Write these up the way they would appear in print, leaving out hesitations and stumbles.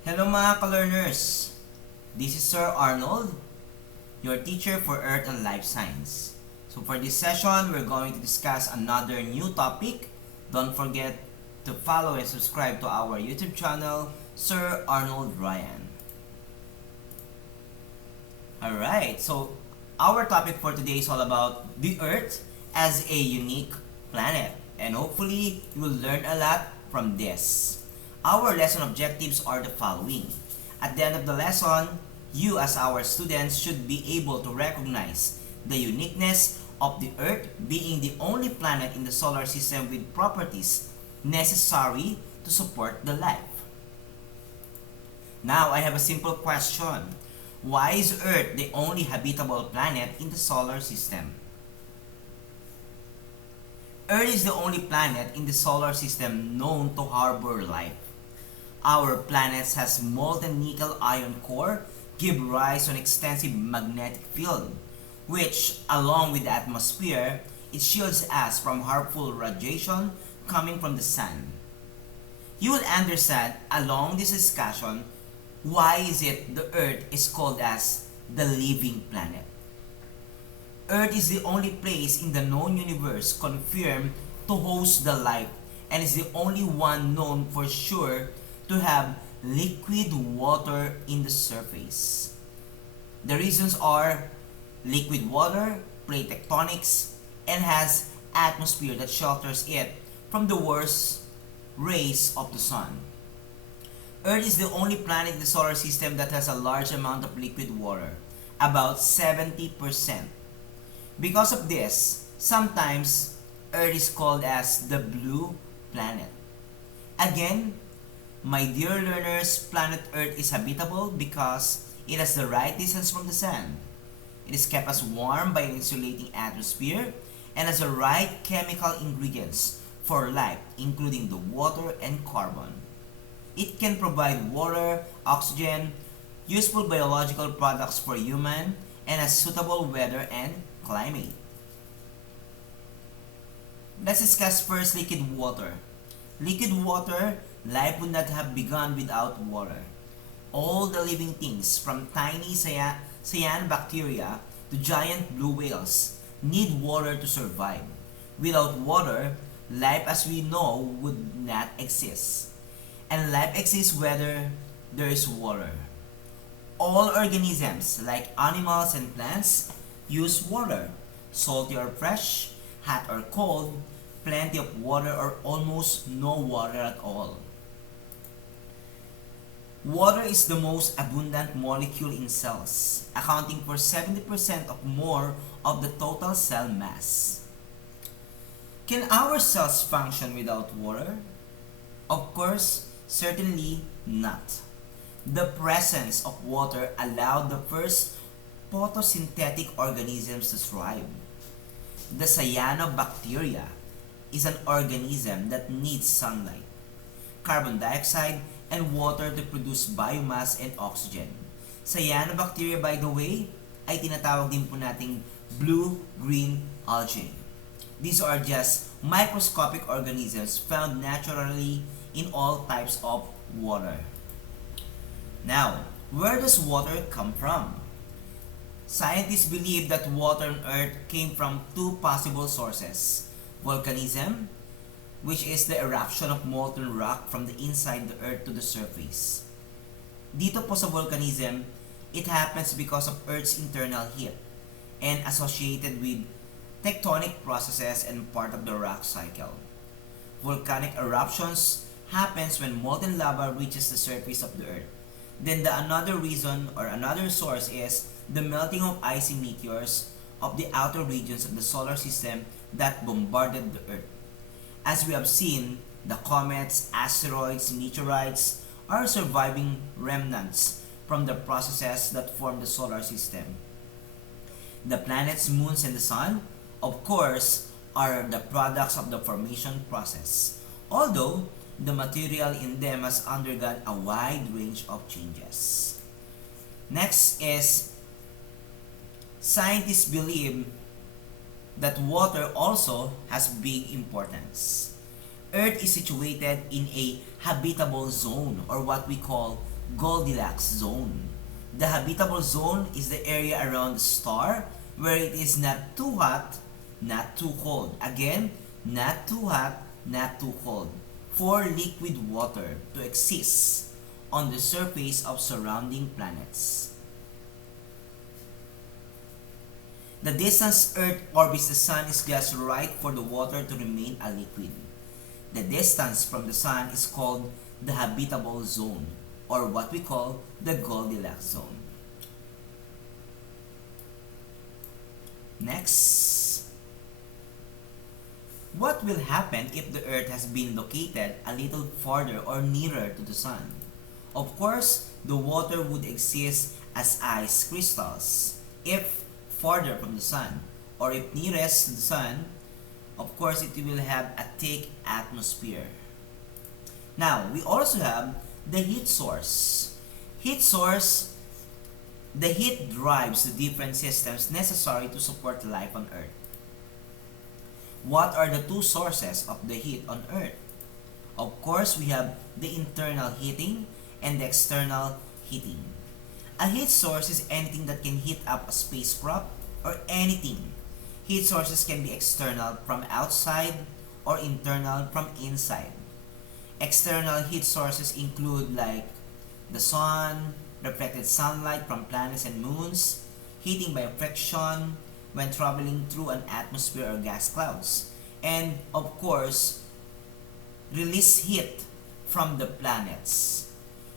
Hello mga ka-learners! This is Sir Arnold, your teacher for Earth and Life Science. So for this session, we're going to discuss another new topic. Don't forget to follow and subscribe to our YouTube channel, Sir Arnold Ryan. Alright, so our topic for today is all about the Earth as a unique planet. And hopefully, you will learn a lot from this. Our lesson objectives are the following. At the end of the lesson, you as our students should be able to recognize the uniqueness of the Earth being the only planet in the solar system with properties necessary to support the life. Now, I have a simple question. Why is Earth the only habitable planet in the solar system? Earth is the only planet in the solar system known to harbor life. Our planet has molten nickel iron core, give rise to an extensive magnetic field, which, along with the atmosphere, it shields us from harmful radiation coming from the sun. You will understand along this discussion why is it the Earth is called as the living planet. Earth is the only place in the known universe confirmed to host the life and is the only one known for sure to have liquid water in the surface. The reasons are liquid water, plate tectonics, and has atmosphere that shelters it from the worst rays of the sun. Earth is the only planet in the solar system that has a large amount of liquid water, about 70%. Because of this, sometimes Earth is called as the blue planet. Again, my dear learners, planet Earth is habitable because it has the right distance from the sun. It is kept as warm by an insulating atmosphere and has the right chemical ingredients for life, including the water and carbon. It can provide water, oxygen, useful biological products for human, and has suitable weather and climate. Let's discuss first liquid water. Liquid water, life would not have begun without water. All the living things, from tiny cyanobacteria to giant blue whales, need water to survive. Without water, life as we know would not exist. And life exists whether there is water. All organisms, like animals and plants, use water. Salty or fresh, hot or cold, plenty of water or almost no water at all. Water is the most abundant molecule in cells, accounting for 70% of more of the total cell mass. Can our cells function without water? Of course, certainly not. The presence of water allowed the first photosynthetic organisms to thrive. The cyanobacteria is an organism that needs sunlight, carbon dioxide, and water to produce biomass and oxygen. Cyanobacteria, by the way, ay tinatawag din po nating blue-green algae. These are just microscopic organisms found naturally in all types of water. Now, where does water come from? Scientists believe that water on Earth came from two possible sources: volcanism, which is the eruption of molten rock from the inside the Earth to the surface. Dito po sa volcanism, it happens because of Earth's internal heat and associated with tectonic processes and part of the rock cycle. Volcanic eruptions happens when molten lava reaches the surface of the Earth. Then another reason or another source is the melting of icy meteors of the outer regions of the solar system that bombarded the Earth. As we have seen, the comets, asteroids, meteorites are surviving remnants from the processes that form the solar system. The planets, moons, and the sun, of course, are the products of the formation process, although the material in them has undergone a wide range of changes. Next is, scientists believe that water also has big importance. Earth is situated in a habitable zone, or what we call Goldilocks zone. The habitable zone is the area around the star where it is not too hot, not too cold. Again, not too hot, not too cold, for liquid water to exist on the surface of surrounding planets. The distance Earth orbits the Sun is just right for the water to remain a liquid. The distance from the Sun is called the habitable zone, or what we call the Goldilocks zone. Next, what will happen if the Earth has been located a little farther or nearer to the Sun? Of course, the water would exist as ice crystals if farther from the Sun, or if nearest to the Sun, of course it will have a thick atmosphere. Now, we also have the heat source. The heat drives the different systems necessary to support life on Earth. What are the two sources of the heat on Earth? Of course, we have the internal heating and the external heating. A heat source is anything that can heat up a spacecraft or anything. Heat sources can be external from outside or internal from inside. External heat sources include like the sun, reflected sunlight from planets and moons, heating by friction when traveling through an atmosphere or gas clouds, and of course, release heat from the planets.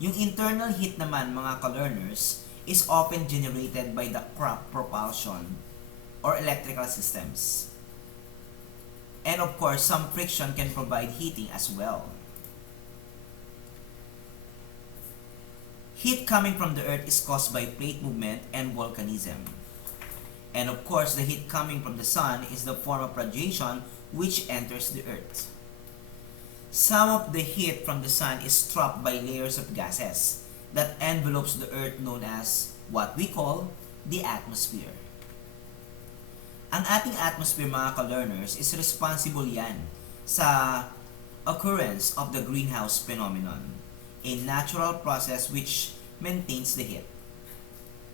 Yung internal heat naman, mga ka-learners, is often generated by the crop propulsion or electrical systems. And of course, some friction can provide heating as well. Heat coming from the Earth is caused by plate movement and volcanism. And of course, the heat coming from the Sun is the form of radiation which enters the Earth. Some of the heat from the Sun is trapped by layers of gases that envelopes the Earth, known as what we call the atmosphere. Ang ating atmosphere, mga ka-learners, is responsible yan sa occurrence of the greenhouse phenomenon, a natural process which maintains the heat.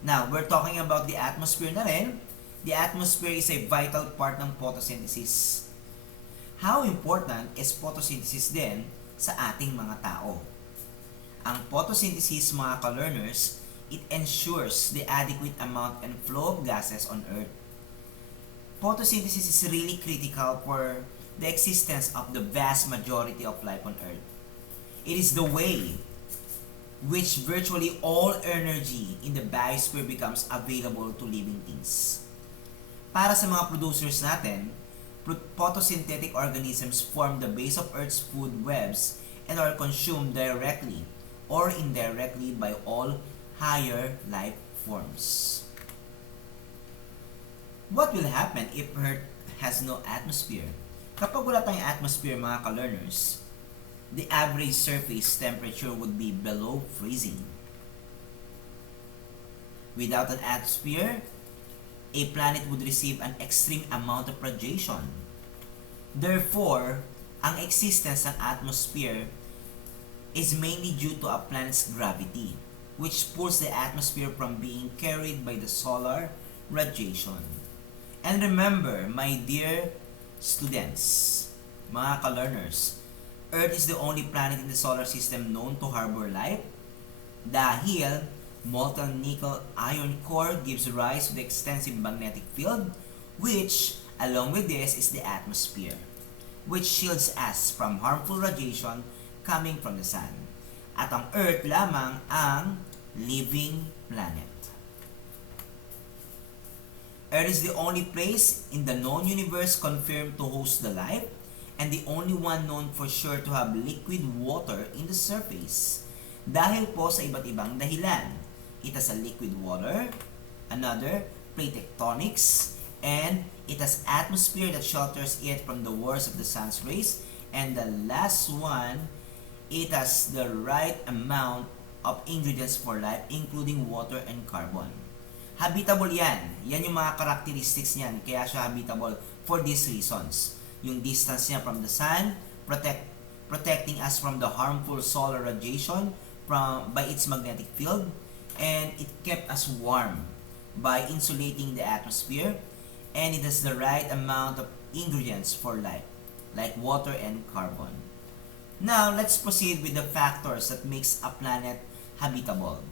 Now, we're talking about the atmosphere na rin. The atmosphere is a vital part ng photosynthesis. How important is photosynthesis din sa ating mga tao? Ang photosynthesis, mga ka-learners, it ensures the adequate amount and flow of gases on Earth. Photosynthesis is really critical for the existence of the vast majority of life on Earth. It is the way which virtually all energy in the biosphere becomes available to living things. Para sa mga producers natin, photosynthetic organisms form the base of Earth's food webs and are consumed directly or indirectly by all higher life forms. What will happen if Earth has no atmosphere? Kapag wala tayong atmosphere, mga ka-learners, the average surface temperature would be below freezing. Without an atmosphere, a planet would receive an extreme amount of radiation. Therefore, ang existence ng atmosphere is mainly due to a planet's gravity, which pulls the atmosphere from being carried by the solar radiation. And remember, my dear students, mga ka-learners, Earth is the only planet in the solar system known to harbor life dahil molten nickel iron core gives rise to the extensive magnetic field, which along with this is the atmosphere, which shields us from harmful radiation coming from the sun. At ang Earth lamang ang living planet. Earth is the only place in the known universe confirmed to host the life and the only one known for sure to have liquid water in the surface. Dahil po sa iba't ibang dahilan. It has a liquid water, another plate tectonics, and it has atmosphere that shelters it from the wars of the sun's rays, and the last one, it has the right amount of ingredients for life, including water and carbon. Habitable yan. Yan yung mga characteristics niyan, kaya siya habitable for these reasons. Yung distance niya from the sun, protecting us from the harmful solar radiation, by its magnetic field, and it kept us warm by insulating the atmosphere, and it has the right amount of ingredients for life, like water and carbon. Now, let's proceed with the factors that makes a planet habitable.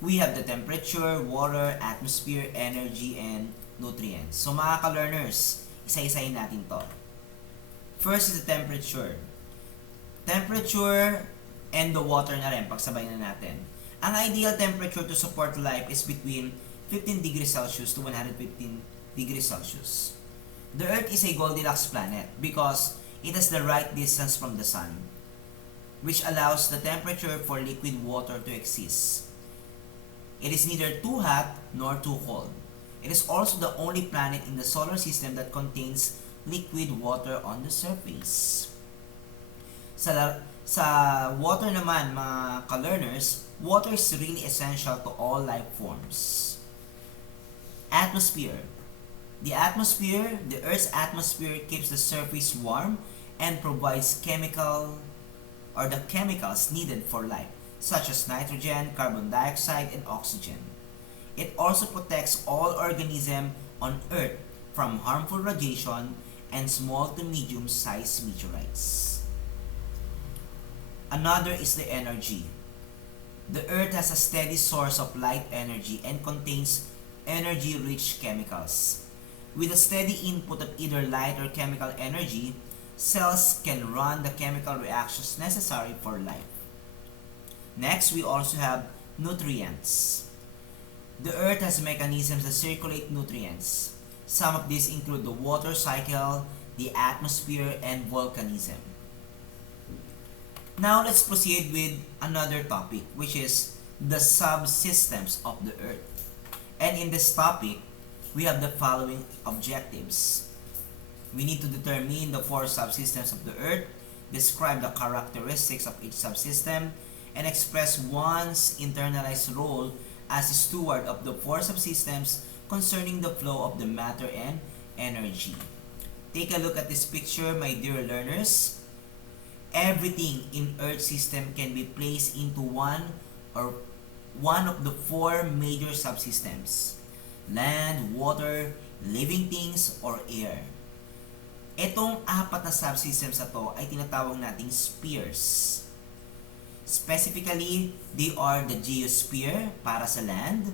We have the temperature, water, atmosphere, energy, and nutrients. So mga ka-learners, isa-isahin natin to. First is the temperature. Temperature and the water na rin, pagsabay na natin. Ang ideal temperature to support life is between 15 degrees Celsius to 115 degrees Celsius. The Earth is a Goldilocks planet because it has the right distance from the sun, which allows the temperature for liquid water to exist. It is neither too hot nor too cold. It is also the only planet in the solar system that contains liquid water on the surface. Sa water naman, mga ka-learners, water is really essential to all life forms. Atmosphere. The Earth's atmosphere keeps the surface warm and provides the chemicals needed for life, such as nitrogen, carbon dioxide, and oxygen. It also protects all organisms on Earth from harmful radiation and small to medium-sized meteorites. Another is the energy. The Earth has a steady source of light energy and contains energy-rich chemicals. With a steady input of either light or chemical energy, cells can run the chemical reactions necessary for life. Next, we also have nutrients. The Earth has mechanisms that circulate nutrients. Some of these include the water cycle, the atmosphere, and volcanism. Now, let's proceed with another topic, which is the subsystems of the Earth. And in this topic, we have the following objectives. We need to determine the 4 subsystems of the Earth, describe the characteristics of each subsystem, and express one's internalized role as a steward of the 4 subsystems concerning the flow of the matter and energy. Take a look at this picture, my dear learners. Everything in Earth system can be placed into one of the 4 major subsystems: land, water, living things, or air. Itong 4 na subsystems na to ay tinatawag nating spheres. Specifically, they are the geosphere para sa land,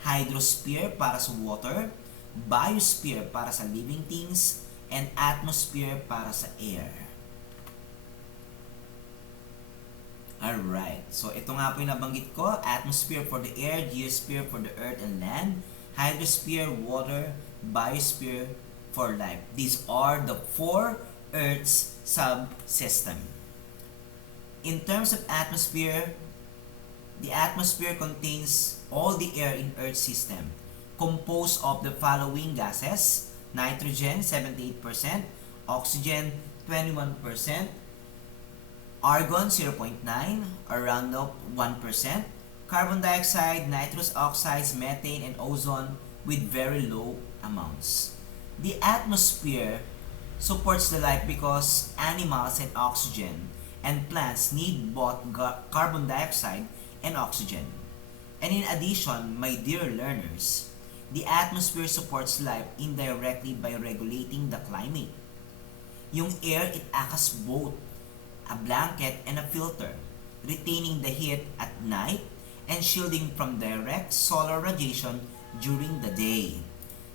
hydrosphere para sa water, biosphere para sa living things, and atmosphere para sa air. Alright, so ito nga po yung nabanggit ko: atmosphere for the air, geosphere for the earth and land, hydrosphere, water, biosphere for life. These are the 4 Earth's subsystem. In terms of atmosphere, the atmosphere contains all the air in Earth system, composed of the following gases: nitrogen 78%, oxygen 21%, argon 0.9, around 1%, carbon dioxide, nitrous oxides, methane, and ozone with very low amounts. The atmosphere supports the life because animals and oxygen, and plants need both carbon dioxide and oxygen. And in addition, my dear learners, the atmosphere supports life indirectly by regulating the climate. Yung air, it acts as both a blanket and a filter, retaining the heat at night and shielding from direct solar radiation during the day.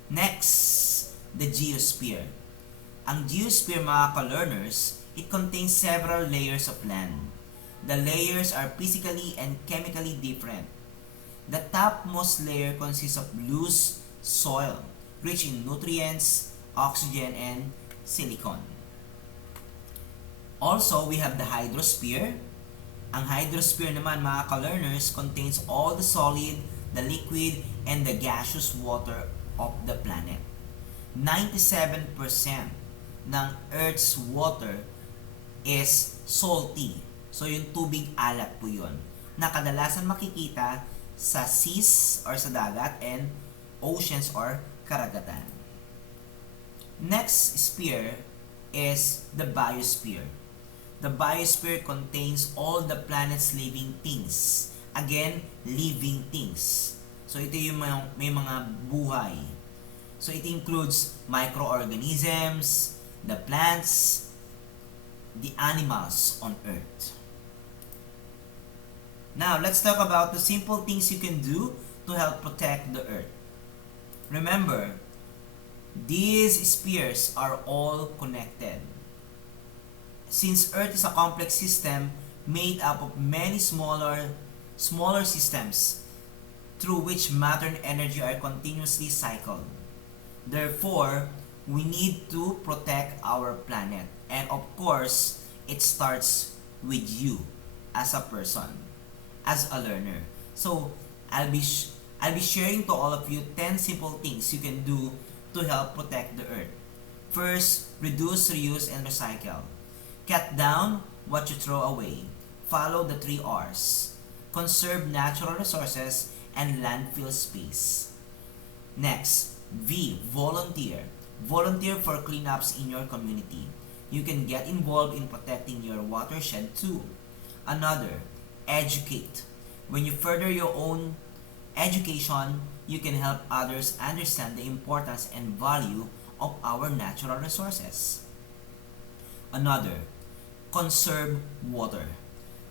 Next, the geosphere. Ang geosphere, mga ka-learners, it contains several layers of land. The layers are physically and chemically different. The topmost layer consists of loose soil, rich in nutrients, oxygen, and silicon. Also, we have the hydrosphere. Ang hydrosphere naman, mga ka-learners, contains all the solid, the liquid, and the gaseous water of the planet. 97% ng Earth's water is salty. So, yung tubig alat po yun, na kadalasan makikita sa seas or sa dagat and oceans or karagatan. Next sphere is the biosphere. The biosphere contains all the planet's living things. Again, living things. So ito yung may mga buhay. So it includes microorganisms, the plants, the animals on Earth. Now, let's talk about the simple things you can do to help protect the Earth. Remember, these spheres are all connected. Since Earth is a complex system made up of many smaller systems through which matter and energy are continuously cycled. Therefore, we need to protect our planet. And of course, it starts with you as a person, as a learner. So, I'll be sharing to all of you 10 simple things you can do to help protect the Earth. First, reduce, reuse, and recycle. Cut down what you throw away. Follow the 3 R's. Conserve natural resources and landfill space. Next, V, volunteer. Volunteer for cleanups in your community. You can get involved in protecting your watershed too. Another, educate. When you further your own education, you can help others understand the importance and value of our natural resources. Another, conserve water.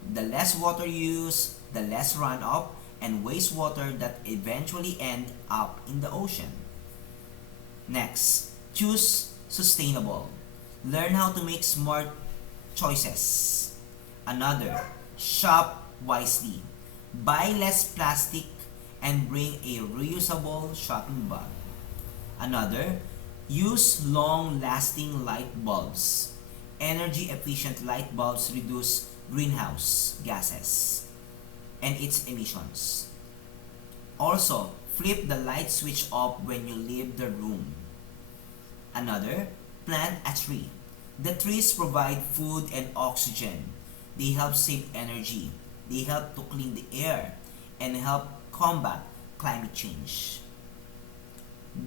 The less water you use, the less runoff and wastewater that eventually end up in the ocean. Next, choose sustainable. Learn how to make smart choices. Another, shop wisely. Buy less plastic and bring a reusable shopping bag. Another, use long-lasting light bulbs. Energy-efficient light bulbs reduce greenhouse gases and its emissions. Also, flip the light switch off when you leave the room. Another, plant a tree. The trees provide food and oxygen. They help save energy. They help to clean the air and help combat climate change.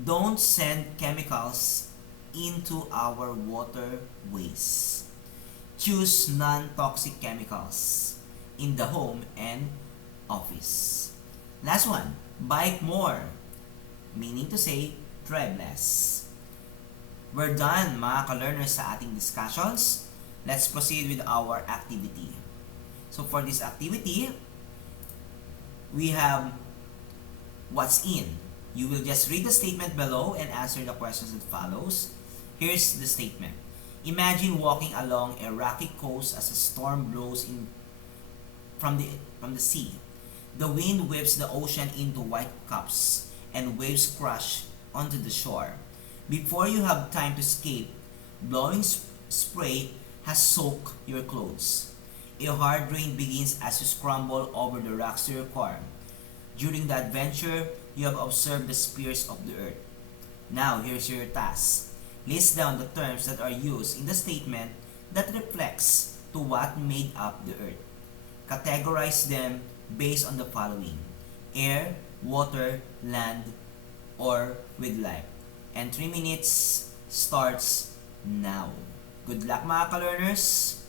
Don't send chemicals into our waterways. Choose non-toxic chemicals in the home and office. Last one, bike more. Meaning to say, drive less. We're done mga ka-learners sa ating discussions. Let's proceed with our activity. So for this activity, we have what's in. You will just read the statement below and answer the questions that follows. Here's the statement. Imagine walking along a rocky coast as a storm blows in from the sea. The wind whips the ocean into white caps and waves crash onto the shore. Before you have time to escape, blowing spray has soaked your clothes. A hard rain begins as you scramble over the rocks to your car. During the adventure, you have observed the spheres of the earth. Now, here's your task. List down the terms that are used in the statement that reflects to what made up the earth. Categorize them based on the following: air, water, land, or with life. And 3 minutes starts now. Good luck mga ka-learners!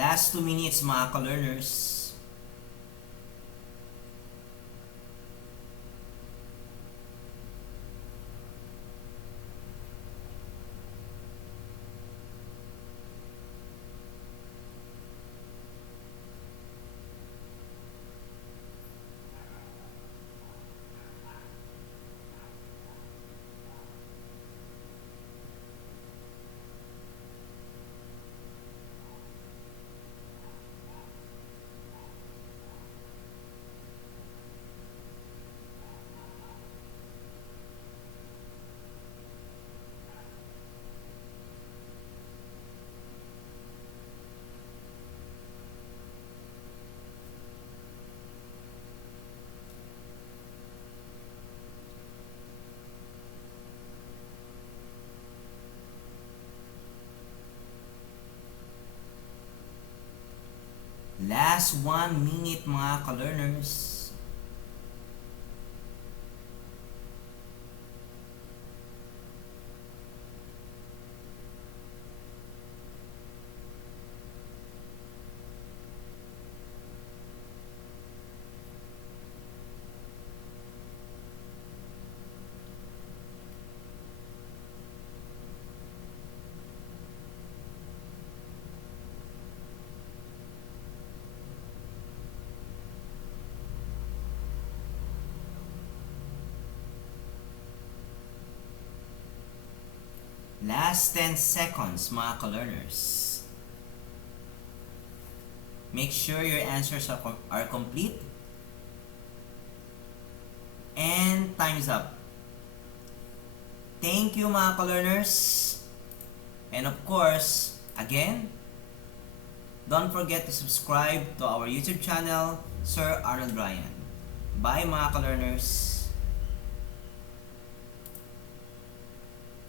Last 2 minutes mga ka-learners. Last 1 minute mga ka-learners. Last 10 seconds mga ka-learners. Make sure your answers are complete. And time's up. Thank you mga ka-learners. And of course, again, don't forget to subscribe to our YouTube channel, Sir Arnold Ryan. Bye mga ka-learners.